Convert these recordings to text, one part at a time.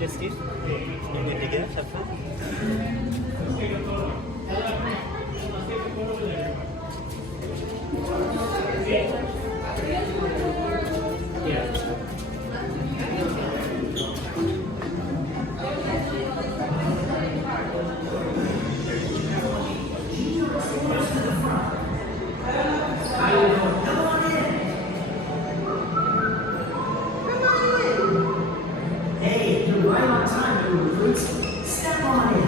Les skiffs, les dégâts, ça fait. Hey, you're right on time, you recruits. Step on in.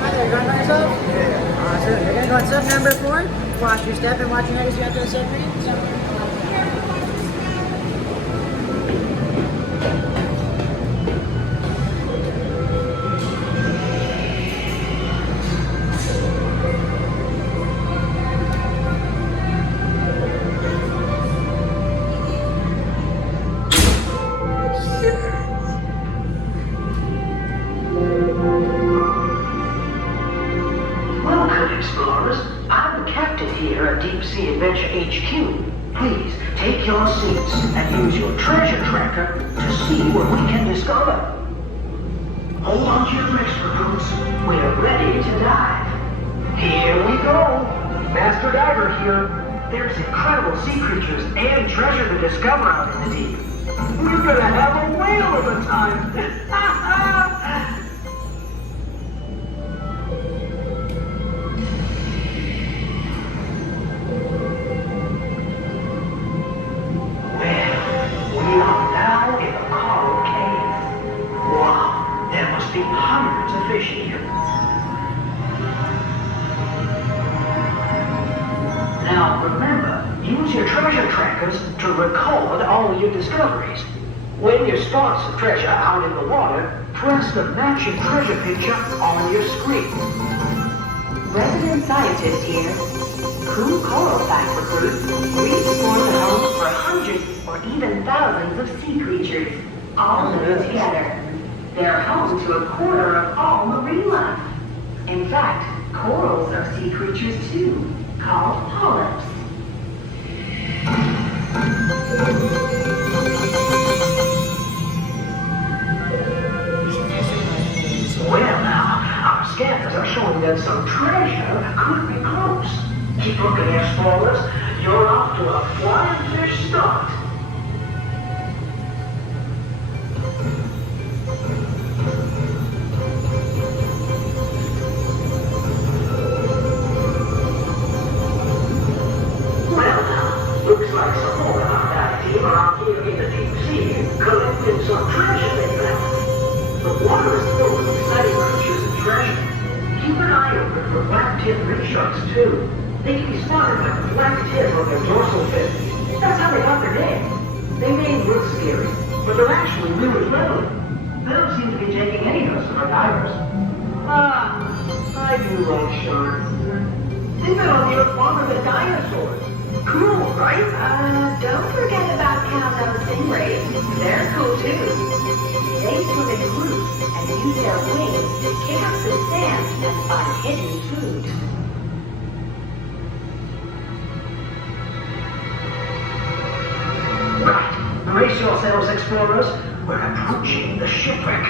Hi there, you going by yourself? Yeah. Awesome. You're gonna go on sub number 4. Watch your step and watch your head as you enter the submarine. Welcome, explorers. I'm the captain here at Deep Sea Adventure HQ. Please take your seats and use your treasure tracker to see what we can discover. Hold on to your grips, recruits. We're ready to dive. Here we go. Master Diver here. There's incredible sea creatures and treasure to discover out in the deep. We're gonna have a whale of a time. We are now in a coral cave. Wow, there must be hundreds of fish here. Now remember, use your treasure trackers to record all your discoveries. When you spot some treasure out in the water, press the matching treasure picture on your screen. Resident scientist here. Cool coral fact recruit. Reefs form the home for hundreds or even thousands of sea creatures, all living together. They're home to a quarter of all marine life. In fact, corals are sea creatures too, called polyps. Well now, our scanners are showing that some treasure could be close. Keep looking, explorers. You're off to a flying fish start. Well now, looks like some more of our dive team are out here in the deep sea collecting some treasure they found. The water is filled with exciting creatures and treasure. Keep an eye open for black-tipped reef sharks too. They can be spotted by the black tip on their dorsal fin. That's how they got their name. They may look scary, but they're actually really friendly. They don't seem to be taking any notice of our divers. I do like sharks. They've been on the earth longer than dinosaurs. Cool, right? Don't forget about cow-nosed stingrays. They're cool too. They swim in groups and use their wings to kick up the sand and find hidden food. Right. Brace yourselves, explorers. We're approaching the shipwreck.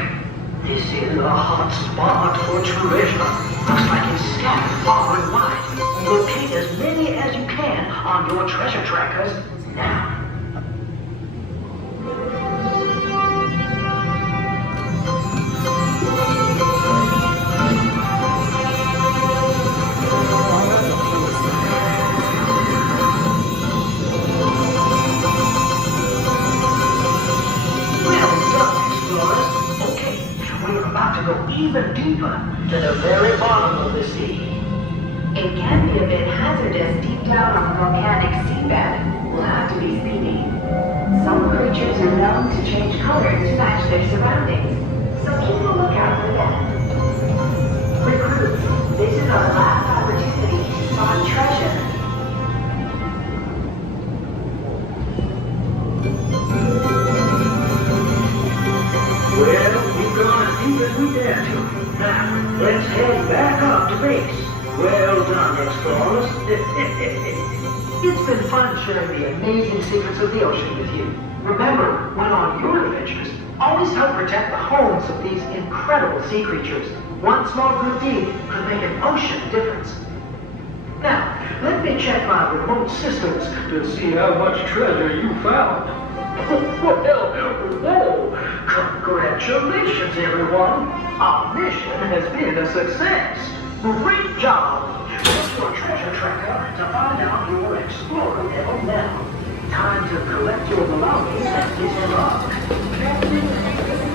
This is a hot spot for treasure. Looks like it's scattered far and wide. Locate as many as you can on your treasure trackers now. Even deeper to the very bottom of the sea. It can be a bit hazardous deep down on the volcanic seabed. We'll have to be speedy. Some creatures are known to change color to match their surroundings, so keep a lookout for them. Recruits, this is our last opportunity to find treasure. gone as deep as we dare to. Now, let's head back up to base. Well done, explorers. It's been fun sharing the amazing secrets of the ocean with you. Remember, when on your adventures, always help protect the homes of these incredible sea creatures. One small good deed could make an ocean difference. Now, let me check my remote systems to see how much treasure you found. Well, whoa! Congratulations, everyone! Our mission has been a success. Great job! Use your treasure tracker to find out your explorer level now. Time to collect your belongings and disembark. Captain